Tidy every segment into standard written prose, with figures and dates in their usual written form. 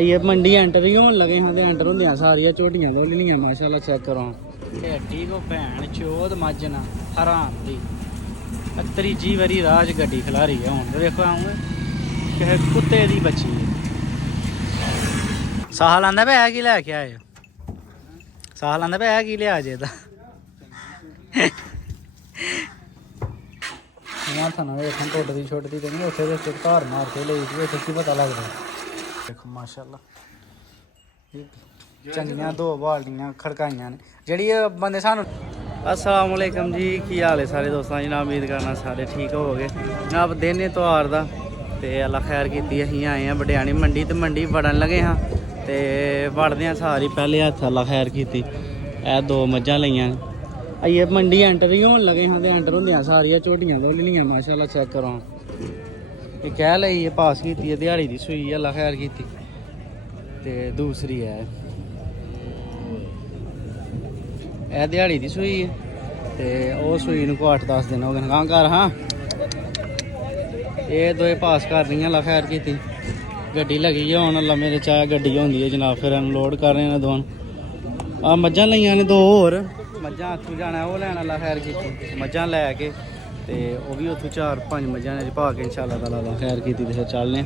ये मंडी एंटर ही होने लगे हाँ एंटर होंगे सारिया झोटियां बोलियां माशाल्लाह चेक करो हड्डी को भैन चौध मजना हराम दी त्रीजी बारी राज गड्डी खिलारी है हूँ देखो आऊँ किसी कुत्ते की बच्ची है साह लांदा पे है कि लैके आए साह लांदा पे है कि लिया जे थाना वेखन टुटदी छुटदी तो नहीं उत्थे घर मार के ले की पता लगता देखो माशाल्लाह चंगियां दो बाल्टियां खड़काइयां ने जेह्ड़ी बंदे सानू अस्सलाम वालेकुम जी की हाल है सारे दोस्तों जनाब उम्मीद करना सारे ठीक हो गए जनाब दिन त्यौहार दा ते अल्लाह खैर कीती असीं आए हैं बडियानी मंडी ते मंडी वड़न लगे हाँ ते वड़दे सारी पहले हत्थ अल्लाह खैर कीती ए दो मज्जां लईयां आइए मंडी एंटर ही होने लगे हाँ एंटर होंदियां सारिया झोटियां बोलियां माशाल्लाह चेक करो ये कह लई पास की दिहाड़ी की सूई अल्लाह खैर की ते दूसरी है यह दिहाड़ी की सूई है ते वो सूई को 8-10 दिन हो गए हाँ घर हाँ ये दो पास कर रही अल्लाह खैर की गड्डी लगी है हूँ अल्लाह मेरे चाहे गड्डी होंगी है जनाब फिर अनलोड कर रहे हैं दोन आ मज्जां लईयां ने दो होर मज्जां उत्थों जाना वो लैना अल्लाह खैर की मज्जां लैके ते वो भी उत्थों 4-5 मज्जां ने पा के इंशाअल्लाह ताला अल्लाह खैर की फिर चलने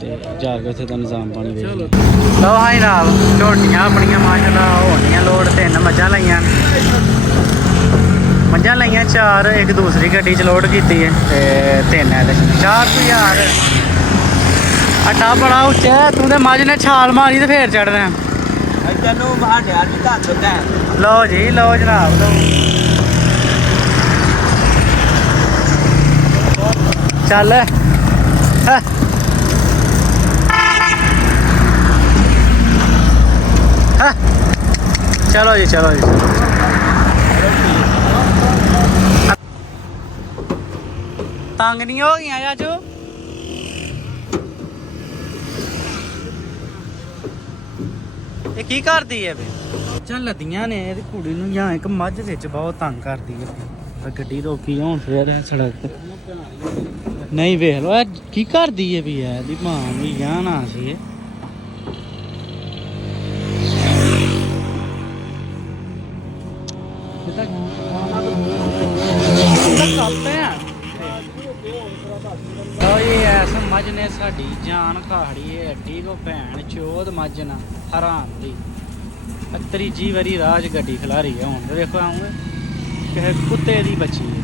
ते जाके उत्थे दा निज़ाम पानी वेख लो हाँ जनाब झोटियां अपनियां माशाल्लाह होनियां लोड 3 मज्जां लईयां मज्जां लईयां 4 एक दूसरी गड्डी च लोड की है ते 3 है 4 तो यार अड्डा बड़ा उच्चा है तू ते मज ने छाल मारी तो फिर चढ़ना लो जी लो जनाब लो चल चलो जी चलो जी तंग नहीं हो गई चाचू ये की करदी है चल लदियां ने कुड़ी नूं जां एक मझ विच बहुत तंग करदी है गड्डी रोकी हुण फिर सड़क नहीं वेख लो की करदी है भी है दी मां भी जाना सी मज ने साड़ी जान खाड़ी है हड्डी को भैन चौध मजना हराम दी त्रीजी बारी राज गड्डी खिलारी है हूँ देखो आऊँ किसी कुत्ते की बच्ची है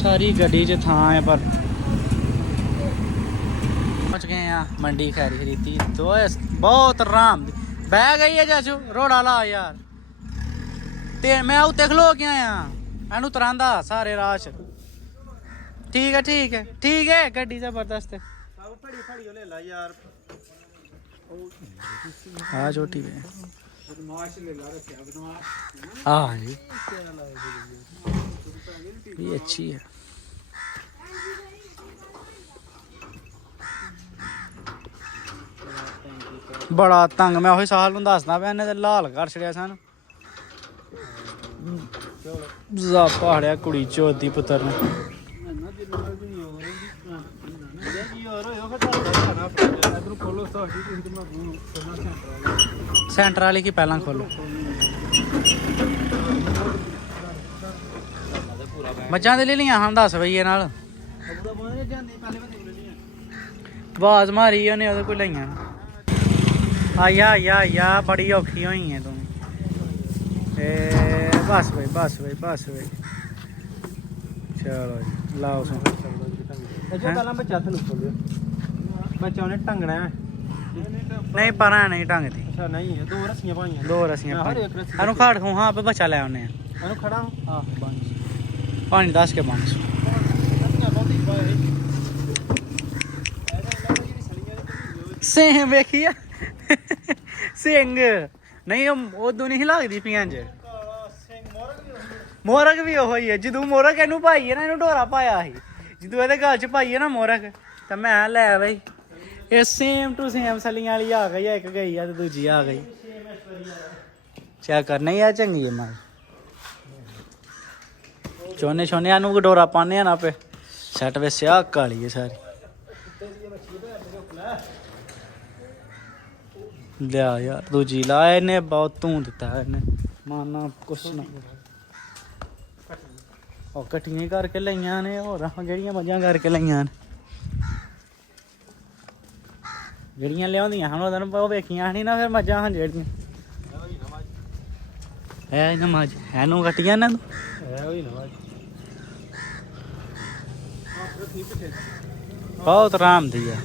सारी गड्डी च थां है पर पहुँच गए हैं मंडी खैरी खरीदी तो बहुत आराम बह गई है चाचू रोड़ा ला यार ते मैं उत्ते खलो के आया एनू तरांदा सारे राश ठीक है गड्डी जबरदस्त हाँ छोटी है हाँ जी भी अच्छी है बड़ा तंग मैं वही साल नूं दसदा पिया इन्हें लाल कर छड़िया सन पहाड़िया कुड़ी चौथी पुत्र ने सेंटर वाली की पहला खोलो मज्जां दे ले लियां हाँ 10 बजे नाल आवाज मारी उन्हें ओहदे कोल लईयां आइया बड़ी औखी होई है तुम बस भाई चलो जी लाओ सुन बच्चा उन्हें टंगना है नहीं पर नहीं टंग थी अच्छा नहीं है दो रस्सियां अनु खाड़ खू हाँ पे बच्चा ले आने अनु खड़ा हां पानी 10 के 500 सेम वेखिया सिंह नहीं उदू नहीं लगदी पियां च मोरक भी ओहो ही है जदू मोरक इनू पाई है ना इनू डोरा पाया ही जदू ए गल च पाई है ना मोरक तो मैं लै बई ये सेम टू सेम सलियां वाली आ गई एक गई है तो दूजी आ गई चेक करना ही है चंगी है मार चोने छोने डोरा पाने ना पे सैट वे स्याह काली है सारी ਲਿਆ ਯਾਰ ਦੂਜੀ ਲਾ ਇਹਨੇ ਬਹੁਤ ਤੂੰ ਦਿੱਤਾ ਇਹਨੇ ਮਾਨਾ ਕੁਛ ਨਾ ਉਹ ਕੱਟੀਆਂ ਕਰਕੇ ਲਈਆਂ ਨੇ ਹੋਰ ਜਿਹੜੀਆਂ ਮੱਝਾਂ ਕਰਕੇ ਲਈਆਂ ਨੇ ਜਿਹੜੀਆਂ ਲਿਆਉਂਦੀਆਂ ਹਨ ਉਹਨਾਂ ਨੂੰ ਉਹ ਵੇਖੀਆਂ ਨਹੀਂ ਨਾ ਫਿਰ ਮੱਝਾਂ ਹਨ ਜਿਹੜੀਆਂ ਹੈ ਇਹਨਾਂ ਮੱਝ ਇਹਨੂੰ ਕੱਟੀਆਂ ਨਾ ਬਹੁਤ ਆਰਾਮ ਦੀ ਆ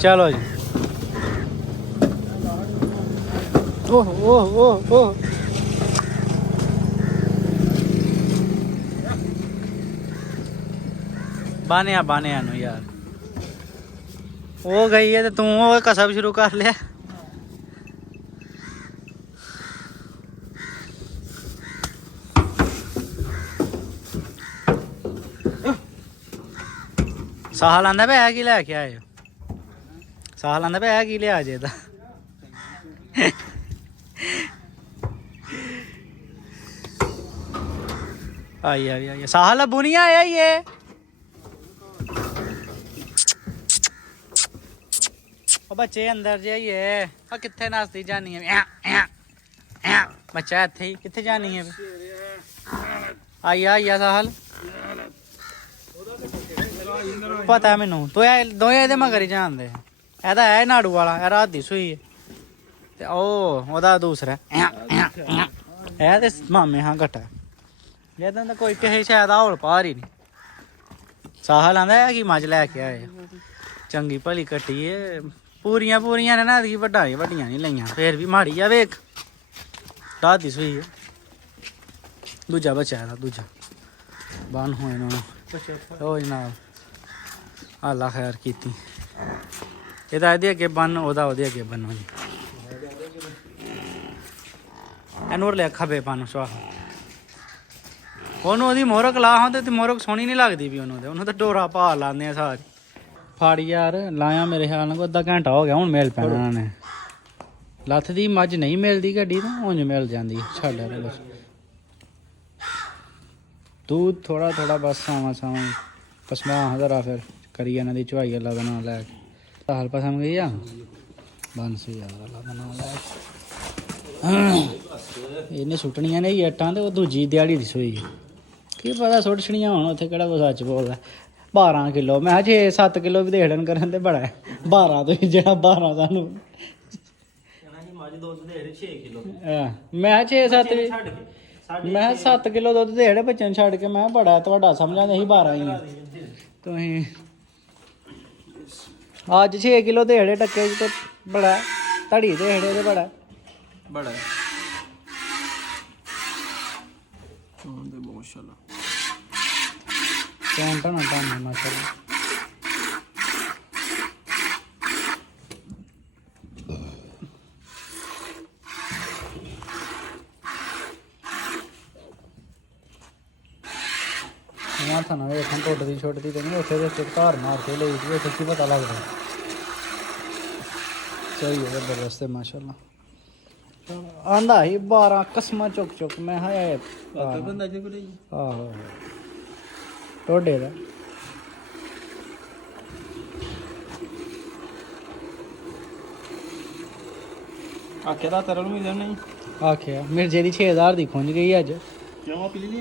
ਚਲੋ ਜੀ ओह ओह ओह ओह बाने नु यार वो गई है तो तू वो कसब शुरू कर लिया साहल आंदा पे है की लैके आए साहल आंदा पे है की लिया जे आई साहल अबू नहीं आया ये बच्चे अंदर जाइए कितने नाचती जानी है बच्चा इत्थे कितने जानी है आई साहल पता है मैनू तो दोए ये मगर ही जान दे है नाड़ू वाला रात दी सूई है ओदा दूसरा है ते मामे हाँ घट्ट जद कोई किसी शायद हौल पार ही नहीं साहल आंदा है कि मज लैके आए चंगी भली कट्टी है पूरियां ने ना वड्डियां नहीं लईयां फिर भी माड़ी आ वेख रात दी सूई है दूजा बच्चा है दूजा बन होए ना ओ जनाब अल्लाह खैर कीती एदा एदे अगे बन ओदा ओदे अगे बनो जी एनूर लिया खबे पान सुहा ओनू मोरक ला हाँ तो मोरक सोहनी नहीं लगती भी उन्होंने तो डोरा पा लाने सारी फाड़ी यार लाया मेरे ख्याल को अद्धा घंटा हो गया हूँ मिल पैना उन्होंने लत्थ दी मज नहीं मिलती गड्डी तो उंज मिल जाती छड़ कुछ दूध थोड़ा थोड़ा बस सावा पसमा जरा फिर करिए इन्हों की चुवाई अल्लाह का नाम लैके साल पसम गई आ बंस यार अल्लाह का नाम लैके इन्हें सुट्टनियां ने जट्टां तो दूजी दिहाड़ी दी सोई की पता सुट छड़ियां होन उत्थे केड़ा कोई सच बोलदा 12 किलो मैं 6-7 किलो भी देड़न करन ते बड़ा है 12 तो जेड़ा 12 सानू मैं 6-7 मैं 7 किलो दुध देड़ बच्चन छड़ के मैं बड़ा तुहाडा समझांदे ही 12 ही तुसीं अज 6 किलो देड़े टक्के तो बड़ा धड़ी देड़े ते बड़ा माशाल्लाह टन माशाल्लाह मैं था ना वेखन टुटदी छुटदी तो नहीं उत्थे घर मार के ले उत्थे की पता लगता सही है जबरदस्त है माशाल्लाह आंदा ही 12 कसमा चुक मैं है आहो टोडे दा आखे दा तरल मिले नहीं आखे मिर्जे दी 6000 दी खुंज गई अज क्यों पी ली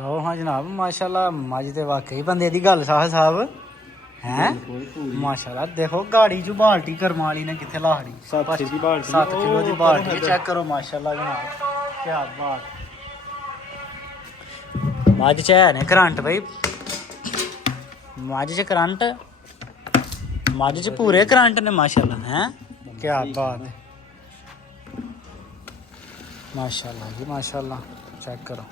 लो हाँ जनाब माशाल्लाह मज ते वाकई बंदे दी गल साहब हैं माशाल्लाह देखो गाड़ी च बाल्टी करम वाली ने किथे लाड़ी 7 किलो दी बाल्टी चेक करो माशाल्लाह जनाब क्या बात मज च है ने करंट भाई मज च करंट मज च पूरे करंट ने माशाल्लाह हैं क्या बात है माशाल्लाह जी माशाल्लाह चेक करो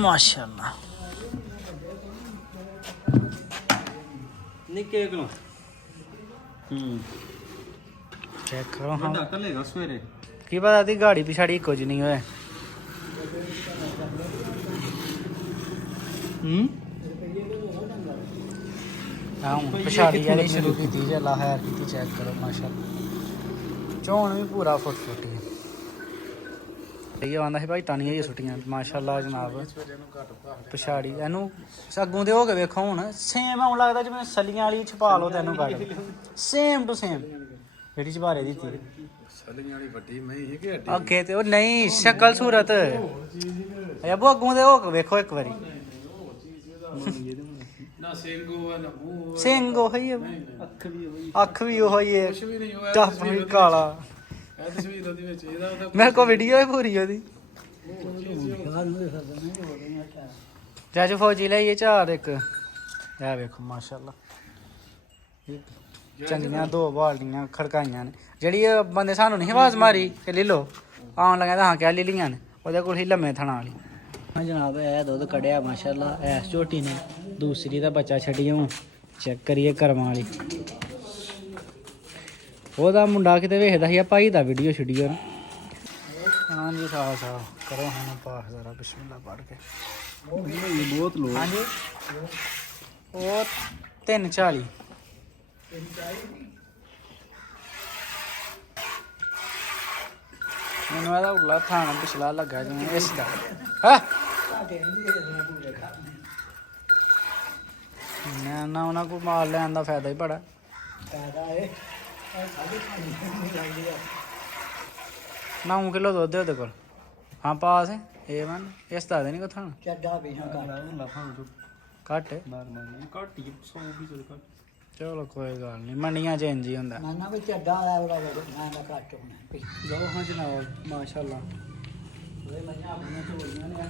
माशाल्लाह निके किलो चेक करो हाँ लेगा सवेरे की पता थी गाड़ी पिछाड़ी कुछ नहीं होए पिछाड़ी यानी शुरू की थी अल्लाह खैर की चेक करो माशाल्लाह चोन भी पूरा फुट है ਇਹ ਆਉਂਦਾ ਸੀ ਭਾਈ ਟਾਣੀਆਂ ਹੀ ਛੁੱਟੀਆਂ ਮਾਸ਼ਾਅੱਲਾ ਜਨਾਬ ਪਛਾੜੀ ਇਹਨੂੰ ਅੱਗੋਂ ਦੇ ਹੋ ਕੇ ਵੇਖੋ ਹੁਣ ਸੇਮ ਆਉਣ ਲੱਗਦਾ ਜਿਵੇਂ ਸਲੀਆਂ ਵਾਲੀ ਛਪਾ ਲਓ ਤੈਨੂੰ ਕੱਢ ਸੇਮ ਟੂ ਸੇਮ ਜਿਹੜੀ ਚਬਾਰੇ ਦੀ ਤੀ ਸਲੀਆਂ ਵਾਲੀ ਵੱਡੀ ਮੈਂ ਇਹ ਕਿ ਅੱਗੇ ਤੇ ਉਹ ਨਹੀਂ ਸ਼ਕਲ ਸੂਰਤ ਇਹ ਅੱਬੂ ਅੱਗੋਂ ਦੇ ਹੋ ਕੇ ਵੇਖੋ ਇੱਕ ਵਾਰੀ ਨਾ ਸਿੰਘੋ ਨਾ ਮੂੰਹ ਸਿੰਘ ਉਹੀ ਅੱਖ ਵੀ ਉਹੀ ਹੈ ਕੁਛ ਵੀ ਨਹੀਂ ਹੋਇਆ ਟੱਪ ਵੀ ਕਾਲਾ ਇਹ ਤਸਵੀਰ ਉਹਦੇ ਵਿੱਚ ਇਹਦਾ ਮੇਰੇ ਕੋਲ ਵੀਡੀਓ ਹੈ ਪੂਰੀ ਉਹਦੀ ਚਾਚੂ ਫੌਜੀ ਲਈਏ ਚਾਰ ਇੱਕ ਇਹ ਵੇਖੋ ਮਾਸ਼ਾਅੱਲਾ ਚੰਗੀਆਂ ਦੋ ਬਾਲਟੀਆਂ ਖੜਕਾਈਆਂ ਨੇ ਜਿਹੜੀ ਇਹ ਬੰਦੇ ਸਾਨੂੰ ਨਹੀਂ ਆਵਾਜ਼ ਮਾਰੀ ਕਿ ਲੈ ਲਓ ਆਉਣ ਲੱਗਾ ਤਾਂ ਹਾਂ ਕਿਆ ਲੈ ਲੀਆਂ ਨੇ ਉਹਦੇ ਕੋਲ ਹੀ ਲੰਮੇ ਥਣਾ ਵਾਲੀ ਹਾਂ ਜਨਾਬ ਇਹ ਦੁੱਧ ਕੱਢਿਆ ਮਾਸ਼ਾਅੱਲਾ ਐਸ ਝੋਟੀ ਨੇ ਦੂਸਰੀ ਦਾ ਬੱਚਾ ਛੱਡੀ ਹੁਣ ਚੈੱਕ ਕਰੀਏ ਕਰਮਾਂ ਵਾਲੀ ਉਹਦਾ ਮੁੰਡਾ ਕਿਤੇ ਵੇਖਦਾ ਸੀ ਭਾਈ ਦਾ ਵੀਡੀਓ ਛੱਡੀਓ ਨਾ ਹਾਂਜੀ ਸਾਹ ਕਰੋ ਹੁਣ ਪਾਸ ਜ਼ਰਾ ਬਿਸਮਿਲ੍ਲਾ ਪੜ੍ਹ ਕੇ ਬਹੁਤ ਲੋਕ ਹਾਂਜੀ ਉਹ 340 ਮੈਨੂੰ ਇਹਦਾ ਉੱਲਾ ਥਾਣਾ ਪਿਛਲਾ ਲੱਗਾ ਜਿਵੇਂ ਇਸ ਦਾ ਹਾਂ ਨਾ ਉਹਨਾਂ ਕੋਲ ਮਾਲ ਲੈਣ ਦਾ ਫਾਇਦਾ ਹੀ ਬੜਾ ਨਾ 9 ਕਿਲੋ ਦੁੱਧ ਉਹਦੇ ਕੋਲ ਹਾਂ ਪਾਸ ਇਹ ਮਨ ਇਸ ਦਾ ਨਹੀਂ ਕੋ ਥਾਣਾ ਚੱਡਾ ਵੀ ਹਾਂ ਘੱਟ ਘੱਟ ਘੱਟ ਹੀ 100 ਵੀ ਚਲ ਚਲੋ ਕੋਈ ਗੱਲ ਨਹੀਂ ਮੰਡੀਆਂ ਚ ਇੰਜ ਹੀ ਹੁੰਦਾ ਨਾ ਵੀ ਚੱਡਾ ਆ ਉਹਦਾ ਮੈਂ ਦਾ ਘੱਟ ਹੋਣਾ ਜਾਓ ਹਾਂ ਜਨਾਬ ਮਾਸ਼ਾਅੱਲਾ ਉਹਦੇ ਮੱਝਾਂ ਆਪਣੀਆਂ ਝੋਲੀਆਂ ਨੇ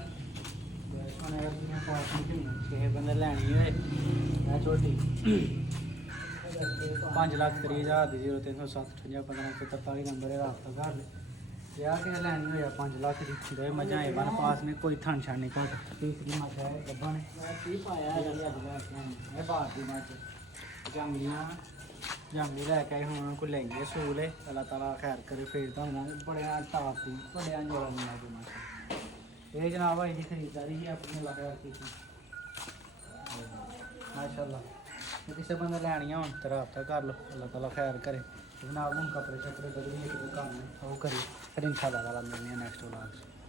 ਬੈਠਾਂ ਨੇ ਆਪਣੀਆਂ ਪਾਸ ਨਹੀਂ ਕਿਸੇ ਬੰਦੇ ਲੈਣੀ ਹੋਏ ਮੈਂ ਛੋਟੀ 5 ਲੱਖ 30,000 ਦੀ 0307 1543 ਨੰਬਰ ਹੈ ਰਾਬਤਾ ਕਰ ਲੈ ਜੇ ਆ ਕੇ ਲੈਣੀ ਹੋਇਆ 5 ਲੱਖ ਦੀ ਦੋ ਮੱਝਾਂ ਇਹ ਬਨ ਪਾਸ ਨੇ ਕੋਈ ਥਣ ਛਣ ਨਹੀਂ ਘੱਟ ਤੀਸਰੀ ਮੱਝ ਹੈ ਗੱਭਾ ਨੇ ਕੀ ਪਾਇਆ ਜਿਹੜੀ ਅੱਜ ਲੈ ਕੇ ਆਏ ਇਹ ਭਾਰਤੀ ਮੱਝ ਜੰਗਲੀ ਲੈ ਕੇ ਆਏ ਹੁਣ ਕੋਈ ਲੈਂਗੇ ਸੂਲੇ ਅੱਲਾਹ ਤਾਲਾ ਖੈਰ ਕਰੇ ਫੇਰ ਤਾਂ ਹੋਣਾ ਬੜਿਆਂ ਟਾਪ ਦੀ ਬੜਿਆਂ ਜੋੜਾ ਨਹੀਂ ਲੱਗੇ ਮਾਸ਼ਾ ਇਹ ਜਨਾਬ ਇਹਦੀ ਖਰੀਦਦਾਰੀ ਹੀ ਆਪਣੀ ਲਗਾ ਕੀਤੀ ਮਾਸ਼ਾਅੱਲਾ ਜੇ ਕਿਸੇ ਬੰਦੇ ਲੈਣੀਆਂ ਹੁਣ ਤਾਂ ਰਾਬਤਾ ਕਰ ਲਓ ਅੱਲਾਹ ਤਾਲਾ ਖੈਰ ਕਰੇ ਜਨਾਬ ਹੁਣ ਕੱਪੜੇ ਛੱਪੜੇ ਬਦਲੀ ਇੱਕ ਕੰਮ ਉਹ ਕਰੀ ਫਿਰ ਇਨਸ਼ਾਅੱਲਾ ਮਿਲਨੇ ਨੈਕਸਟ ਵਲੌਗ